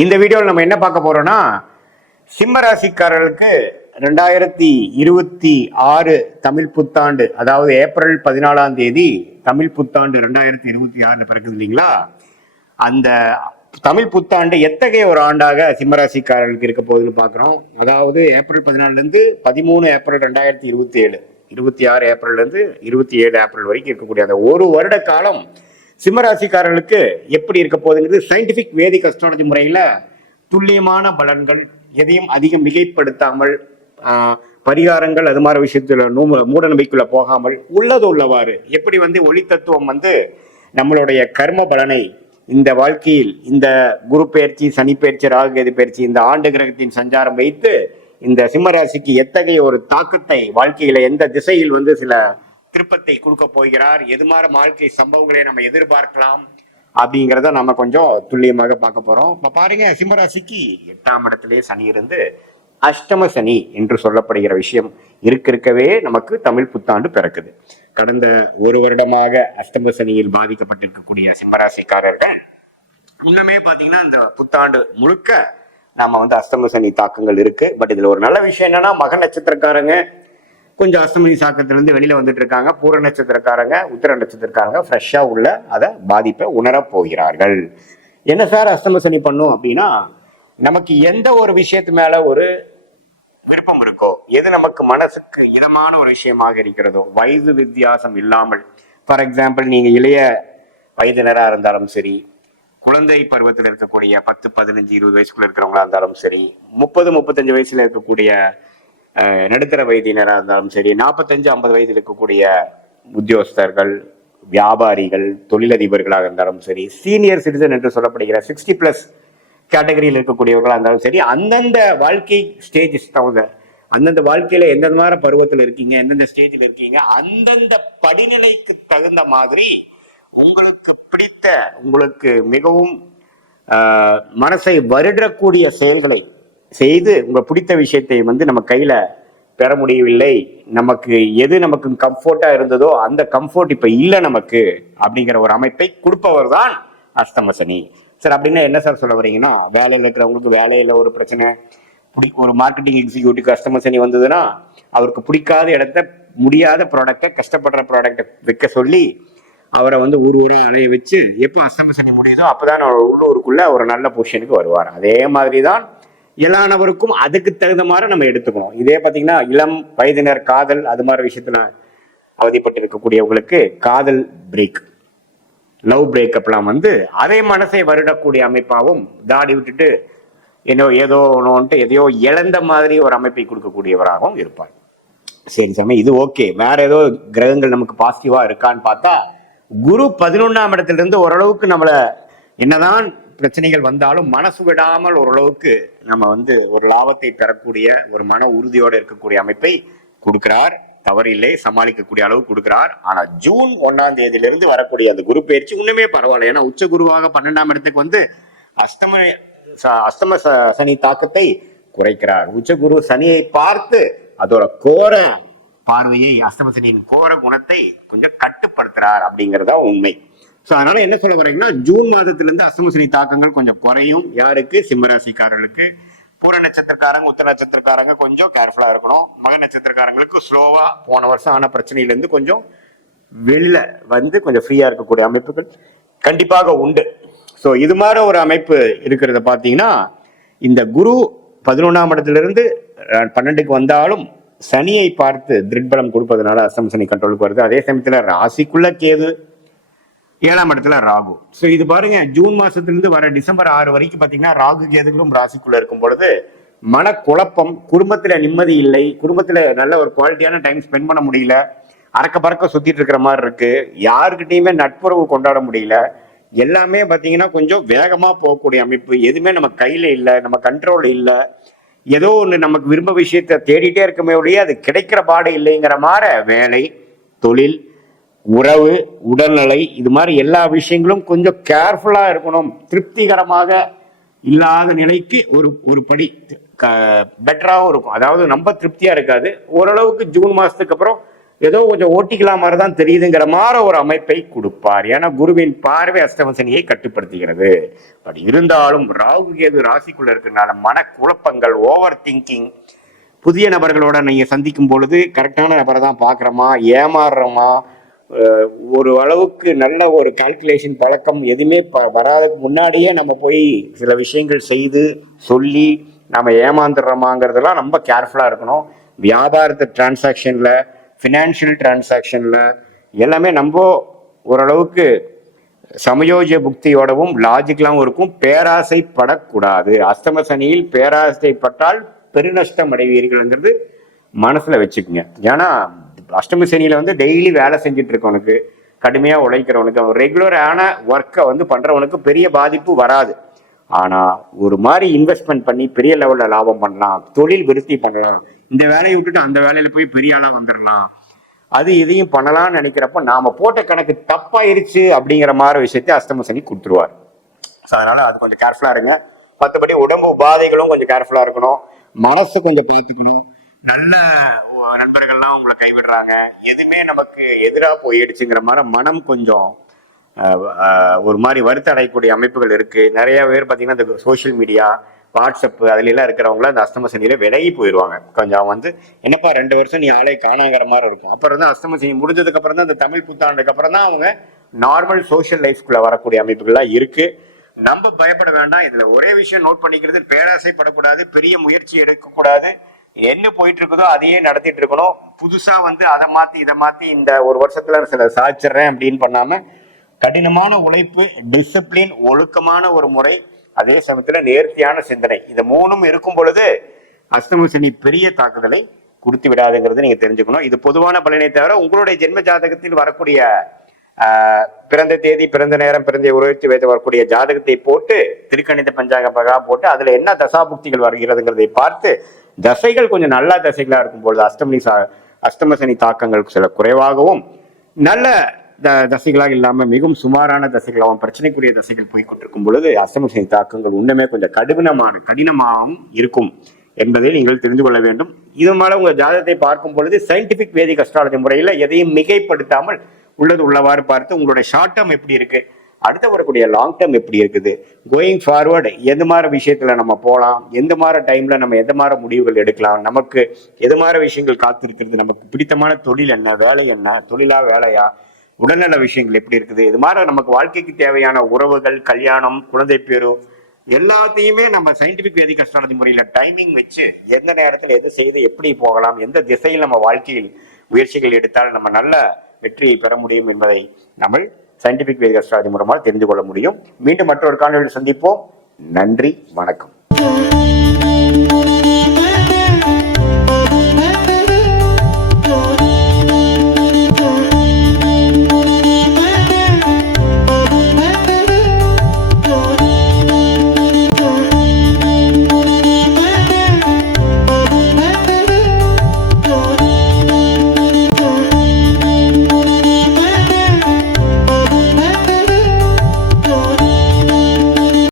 இந்த வீடியோவில் நம்ம என்ன பார்க்க போறோம்னா, சிம்ம ராசிக்காரர்களுக்கு 2026 தமிழ் புத்தாண்டு, அதாவது ஏப்ரல் 14ஆம் தேதி தமிழ் புத்தாண்டு 2026 பிறக்குது இல்லைங்களா? அந்த தமிழ் புத்தாண்டு எத்தகைய ஒரு ஆண்டாக சிம்மராசிக்காரர்களுக்கு இருக்க போகுதுன்னு பார்க்குறோம். அதாவது ஏப்ரல் 14லேருந்து 13 ஏப்ரல் 2027, 26 ஏப்ரல்லேருந்து 27 ஏப்ரல் வரைக்கும் இருக்கக்கூடிய அந்த ஒரு வருட காலம் சிம்மராசிக்காரர்களுக்கு எப்படி இருக்க போகுதுங்கிறது சயின்டிபிக் வேதிக் அஸ்ட்ராலஜி முறையில் துல்லியமான பலன்கள், எதையும் அதிகம் மிகைப்படுத்தாமல், பரிகாரங்கள் அது மாதிரி விஷயத்துல மூட நம்பிக்கைக்குள்ள போகாமல் உள்ளது உள்ளவாறு எப்படி ஒளி தத்துவம் நம்மளுடைய கர்ம பலனை இந்த வாழ்க்கையில் இந்த குரு பயிற்சி, சனி பயிற்சி, ராகு கேது பயிற்சி, இந்த ஆண்டு கிரகத்தின் சஞ்சாரம் வைத்து இந்த சிம்மராசிக்கு எத்தகைய ஒரு தாக்கத்தை வாழ்க்கையில எந்த திசையில் சில திருப்பத்தை கொடுக்க போகிறார், எது மாதிரி வாழ்க்கை சம்பவங்களை நம்ம எதிர்பார்க்கலாம் அப்படிங்கிறத நம்ம கொஞ்சம் துல்லியமாக பார்க்க போறோம். இப்ப பாருங்க, சிம்மராசிக்கு 8ஆம் இடத்திலே சனி இருந்து அஷ்டம சனி என்று சொல்லப்படுகிற விஷயம் இருக்கவே நமக்கு தமிழ் புத்தாண்டு பிறக்குது. கடந்த ஒரு வருடமாக அஷ்டம சனியில் பாதிக்கப்பட்டிருக்கக்கூடிய சிம்மராசிக்காரர்கள் முன்னமே பாத்தீங்கன்னா இந்த புத்தாண்டு முழுக்க நாம அஷ்டம சனி தாக்கங்கள் இருக்கு. பட் இதுல ஒரு நல்ல விஷயம் என்னன்னா, மக நட்சத்திரக்காரங்க கொஞ்சம் அஷ்டமி சாக்கத்திலிருந்து வெளியில வந்துட்டு இருக்காங்க. பூர நட்சத்திரக்காரங்க, உத்திர நட்சத்திரக்காரங்க ஃப்ரெஷ்ஷா உள்ள அதை பாதிப்பை உணரப் போகிறார்கள். என்ன சார் அஷ்டம சனி பண்ணும் அப்படின்னா, நமக்கு எந்த ஒரு விஷயத்து மேல ஒரு விருப்பம் இருக்கோ, எது நமக்கு மனசுக்கு இதமான ஒரு விஷயமாக இருக்கிறதோ, வயது வித்தியாசம் இல்லாமல், ஃபார் எக்ஸாம்பிள் நீங்க இளைய வயதினரா இருந்தாலும் சரி, குழந்தை பருவத்தில் இருக்கக்கூடிய 10, 15, 20 வயசுக்குள்ள இருக்கிறவங்களா இருந்தாலும் சரி, 30, 35 வயசுல இருக்கக்கூடிய நடுத்தர வயதினராக இருந்தாலும் சரி, 45, 50 வயதில் இருக்கக்கூடிய உத்தியோகஸ்தர்கள், வியாபாரிகள், தொழிலதிபர்களாக இருந்தாலும் சரி, சீனியர் சிட்டிசன் என்று சொல்லப்படுகிற 60+ கேட்டகரியில் இருக்கக்கூடியவர்களாக இருந்தாலும் சரி, அந்தந்த வாழ்க்கை ஸ்டேஜஸ் தகுந்த, அந்தந்த வாழ்க்கையில எந்தெந்த மாதிரி பருவத்தில் இருக்கீங்க, எந்தெந்த ஸ்டேஜில் இருக்கீங்க, அந்தந்த படிநிலைக்கு தகுந்த மாதிரி உங்களுக்கு பிடித்த, உங்களுக்கு மிகவும் மனசை வருடக்கூடிய செயல்களை செய்து உங்க பிடித்த விஷயத்தை நம்ம கையில பெற முடியவில்லை, நமக்கு எது நமக்கு கம்ஃபர்ட்டா இருந்ததோ அந்த கம்ஃபர்ட் இப்ப இல்லை நமக்கு அப்படிங்கிற ஒரு அமைப்பை கொடுப்பவர் தான் அஷ்டம சனி. சார் அப்படின்னா என்ன சார் சொல்ல வரீங்கன்னா, வேலையில் இருக்கிறவங்களுக்கு வேலையில ஒரு பிரச்சனை, ஒரு மார்க்கெட்டிங் எக்ஸிக்யூட்டிவ் அஷ்டம சனி வந்ததுன்னா அவருக்கு பிடிக்காத இடத்த, முடியாத ப்ராடக்டை, கஷ்டப்படுற ப்ராடக்டை வைக்க சொல்லி அவரை ஊர் ஊரா அலைய வச்சு எப்போ அஷ்டம சனி முடியுதோ அப்பதான் உள்ளூருக்குள்ள ஒரு நல்ல பொசிஷனுக்கு வருவார். அதே மாதிரிதான் எல்லா நபருக்கும் அதுக்கு தகுந்த மாதிரி நம்ம எடுத்துக்கணும். இதே பாத்தீங்கன்னா இளம் வயதினர் காதல் அது மாதிரி விஷயத்துல அவதிப்பட்டு இருக்கக்கூடியவங்களுக்கு காதல் பிரேக், லவ் பிரேக்கப்லாம் அதே மனசை வருடக்கூடிய அமைப்பாகவும், தாடி விட்டுட்டு ஏதோ ஒன்றுன்ட்டு எதையோ இழந்த மாதிரி ஒரு அமைப்பை கொடுக்கக்கூடியவராகவும் இருப்பார். சரி சாமி, இது ஓகே. வேற ஏதோ கிரகங்கள் நமக்கு பாசிட்டிவா இருக்கான்னு பார்த்தா, குரு 11ஆம் இடத்துல இருந்து ஓரளவுக்கு நம்மள என்னதான் பிரச்சனைகள் வந்தாலும் மனசு விடாமல் ஓரளவுக்கு நம்ம ஒரு லாபத்தை பெறக்கூடிய, ஒரு மன உறுதியோடு இருக்கக்கூடிய அமைப்பை கொடுக்கிறார். தவறில்லை, சமாளிக்கக்கூடிய அளவு கொடுக்கிறார். ஆனா ஜூன் 1ஆம் தேதியிலிருந்து வரக்கூடிய அந்த குரு பயிற்சி இன்னுமே பரவாயில்ல. ஏன்னா உச்ச குருவாக 12ஆம் இடத்துக்கு அஷ்டம சனி தாக்கத்தை குறைக்கிறார். உச்ச குரு சனியை பார்த்து அதோட கோர பார்வையை, அஷ்டம சனியின் கோர குணத்தை கொஞ்சம் கட்டுப்படுத்துறார் அப்படிங்கிறதா உண்மை. ஸோ அதனால என்ன சொல்ல வரீங்கன்னா, ஜூன் மாதத்திலிருந்து அஷ்டம சனி தாக்கங்கள் கொஞ்சம் குறையும். யாருக்கு? சிம்மராசிக்காரர்களுக்கு. பூர நட்சத்திரக்காரங்க, உத்தர நட்சத்திரக்காரங்க கொஞ்சம் கேர்ஃபுல்லா இருக்கணும். மக நட்சத்திரக்காரங்களுக்கு ஸ்லோவா போன வருஷம் ஆன பிரச்சனையிலேருந்து கொஞ்சம் வெளியில கொஞ்சம் ஃப்ரீயா இருக்கக்கூடிய அமைப்புகள் கண்டிப்பாக உண்டு. ஸோ இது மாதிரி ஒரு அமைப்பு இருக்கிறத பார்த்தீங்கன்னா, இந்த குரு 11ஆம் இடத்திலிருந்து 12க்கு வந்தாலும் சனியை பார்த்து திருட்பலம் கொடுப்பதனால அஷ்டம சனி கண்ட்ரோலுக்கு வருது. அதே சமயத்தில் ராசிக்குள்ள கேது, 7ஆம் இடத்துல ராகு. ஸோ இது பாருங்க, ஜூன் மாசத்திலிருந்து வர டிசம்பர் 6 வரைக்கும் பாத்தீங்கன்னா ராகு கேதுகளும் ராசிக்குள்ள இருக்கும் பொழுது மனக்குழப்பம், குடும்பத்துல நிம்மதி இல்லை, குடும்பத்துல நல்ல ஒரு குவாலிட்டியான டைம் ஸ்பெண்ட் பண்ண முடியல, அறக்க பறக்க சுத்திட்டு இருக்கிற மாதிரி இருக்கு, யாருக்கிட்டையுமே நட்புறவு கொண்டாட முடியல, எல்லாமே பாத்தீங்கன்னா கொஞ்சம் வேகமா போகக்கூடிய அமைப்பு, எதுவுமே நம்ம கையில இல்லை, நம்ம கண்ட்ரோல் இல்லை, ஏதோ ஒன்று நமக்கு விரும்ப விஷயத்த தேடிட்டே இருக்கமே ஒழிய அது கிடைக்கிற பாடு இல்லைங்கிற மாதிரி வேலை, தொழில், உறவு, உடல்நிலை, இது மாதிரி எல்லா விஷயங்களும் கொஞ்சம் கேர்ஃபுல்லா இருக்கணும். திருப்திகரமாக இல்லாத நிலைக்கு ஒரு படி பெட்டராகவும் இருக்கும். அதாவது ரொம்ப திருப்தியா இருக்காது. ஓரளவுக்கு ஜூன் மாசத்துக்கு அப்புறம் ஏதோ கொஞ்சம் ஓட்டிக்கலாம் மாதிரி தான் தெரியுதுங்கிற மாதிரி ஒரு அமைப்பை கொடுப்பார். ஏன்னா குருவின் பார்வை அஷ்டம சனியை கட்டுப்படுத்துகிறது. பட் இருந்தாலும் ராகு கேது ராசிக்குள்ள இருக்கிறதுனால மனக்குழப்பங்கள், ஓவர் திங்கிங், புதிய நபர்களோட நீங்க சந்திக்கும் பொழுது கரெக்டான நபரை தான் பார்க்குறோமா, ஏமாறுறோமா, ஒரு அளவுக்கு நல்ல ஒரு கால்குலேஷன் பழக்கம் எதுவுமே வராதுக்கு முன்னாடியே நம்ம போய் சில விஷயங்கள் செய்து சொல்லி நம்ம ஏமாந்துடுறோமாங்கிறதெல்லாம் ரொம்ப கேர்ஃபுல்லாக இருக்கணும். வியாபாரத்து டிரான்சாக்ஷன்ல, ஃபினான்ஷியல் டிரான்சாக்ஷன்ல எல்லாமே நம்ம ஓரளவுக்கு சமயோஜ புக்தியோடவும் லாஜிக்கலாகவும் இருக்கும். பேராசைப்படக்கூடாது. அஷ்டம சனியில் பேராசைப்பட்டால் பெருநஷ்டம் அடைவீர்கள்ங்கிறது மனசுல வச்சுக்கோங்க. ஏன்னா அஷ்டம சனியில வந்து டெய்லி வேலை செஞ்சுட்டு இருக்கவனுக்கு, கடுமையா உழைக்கிறவனுக்கு, ரெகுலரான ஒர்க்கை வந்து பண்றவனுக்கு பெரிய பாதிப்பு வராது. ஆனா ஒரு மாதிரி இன்வெஸ்ட்மெண்ட் பண்ணி பெரிய லெவல்ல லாபம் பண்ணலாம், தொழில் விருத்தி பண்ணலாம், இந்த வேலையை விட்டுட்டு அந்த வேலையில போய் பெரிய ஆளா வந்துடலாம், அது இதையும் பண்ணலாம்னு நினைக்கிறப்ப நாம போட்ட கணக்கு தப்பாயிருச்சு அப்படிங்கிற மாதிரி விஷயத்தை அஷ்டம சனி கொடுத்துருவார். அதனால அது கொஞ்சம் கேர்ஃபுல்லா இருங்க. மற்றபடி உடம்பு உபாதைகளும் கொஞ்சம் கேர்ஃபுல்லா இருக்கணும். மனசு கொஞ்சம் பார்த்துக்கணும். நல்ல நண்பர்கள்லாம் உங்களை கைவிடுறாங்க, எதுவுமே நமக்கு எதிராக போயிடுச்சுங்கிற மாதிரி மனம் கொஞ்சம் ஒரு மாதிரி வருத்த அடையக்கூடிய அமைப்புகள் இருக்கு. நிறைய பேர் பார்த்தீங்கன்னா இந்த சோசியல் மீடியா, வாட்ஸ்அப் அதுல எல்லாம் இருக்கிறவங்கள அந்த அஷ்டம சனியில விலகி போயிடுவாங்க. கொஞ்சம் வந்து என்னப்பா 2 வருஷம் நீ ஆளே காணாங்கிற மாதிரி இருக்கும். அப்புறம் தான் அஷ்டம சனி முடிஞ்சதுக்கு அப்புறம் தான் இந்த தமிழ் புத்தாண்டுக்கு அப்புறம் தான் அவங்க நார்மல் சோசியல் லைஃப்குள்ள வரக்கூடிய அமைப்புகள்லாம் இருக்கு. நம்ம பயப்பட வேண்டாம். இதுல ஒரே விஷயம் நோட் பண்ணிக்கிறது, பேராசைப்படக்கூடாது, பெரிய முயற்சி எடுக்கக்கூடாது. என்ன போயிட்டு இருக்குதோ அதையே நடத்திட்டு இருக்கணும். புதுசா வந்து அதை மாத்தி இதை மாத்தி இந்த ஒரு வருஷத்துல சில சாதிச்சிடுறேன் அப்படின்னு பண்ணாம கடினமான உழைப்பு, டிசிப்ளின், ஒழுக்கமான ஒரு முறை, அதே சமயத்துல நேர்த்தியான சிந்தனை, இந்த 3ம் இருக்கும் பொழுது அஷ்டம சனி பெரிய தாக்குதலை கொடுத்து விடாதுங்கிறது நீங்க தெரிஞ்சுக்கணும். இது பொதுவான பலனை தவிர உங்களுடைய ஜென்ம ஜாதகத்தில் வரக்கூடிய பிறந்த தேதி, பிறந்த நேரம், பிறந்த உருவத்தை வைத்து வரக்கூடிய ஜாதகத்தை போட்டு திருக்கணித பஞ்சாங்க போட்டு அதுல என்ன தசாபுக்திகள் வருகிறதுங்கிறதை பார்த்து, தசைகள் கொஞ்சம் நல்ல தசைகளா இருக்கும் பொழுது அஷ்டம சனி தாக்கங்கள் சில குறைவாகவும், நல்ல தசைகளாக இல்லாம மிகவும் சுமாரான தசைகளாகவும் பிரச்சனைக்குரிய தசைகள் போய்கொண்டிருக்கும் பொழுது அஷ்டம சனி தாக்கங்கள் உண்மையே கொஞ்சம் கடினமாகவும் இருக்கும் என்பதை நீங்கள் தெரிந்து கொள்ள வேண்டும். இது மேல உங்க ஜாதகத்தை பார்க்கும் பொழுது சயின்டிபிக் வேதிக் அஸ்ட்ராலஜி முறையில எதையும் மிகைப்படுத்தாமல் உள்ளது உள்ளவாறு பார்த்து உங்களுடைய ஷார்ட் டேர்ம் எப்படி இருக்கு, அடுத்த வரக்கூடிய லாங் டேர்ம் எப்படி இருக்குது, கோயிங் ஃபார்வர்டு எந்த மாதிரி விஷயத்துல நம்ம போகலாம், எந்த மாதிரி டைம்ல நம்ம எந்த மாதிரி முடிவுகள் எடுக்கலாம், நமக்கு எது மாதிரி விஷயங்கள் காத்திருக்கிறது, நமக்கு பிடித்தமான தொழில் என்ன, வேலை என்ன, தொழிலா வேலையா, உடல்நல விஷயங்கள் எப்படி இருக்குது, இது மாதிரி நமக்கு வாழ்க்கைக்கு தேவையான உறவுகள், கல்யாணம், குழந்தை பேரு எல்லாத்தையுமே நம்ம சயின்டிபிக் வேதிக் அஸ்ட்ராலஜி முறையில டைமிங் வச்சு எந்த நேரத்தில் எது செய்து எப்படி போகலாம், எந்த திசையில் நம்ம வாழ்க்கையில் முயற்சிகள் எடுத்தால் நம்ம நல்ல வெற்றியை பெற முடியும் என்பதை நம்ம சயின்டிபிக் வேதிக் அஸ்ட்ராலஜி மூலமாக தெரிந்து கொள்ள முடியும். மீண்டும் மற்றொரு காணொலியில் சந்திப்போம். நன்றி, வணக்கம்.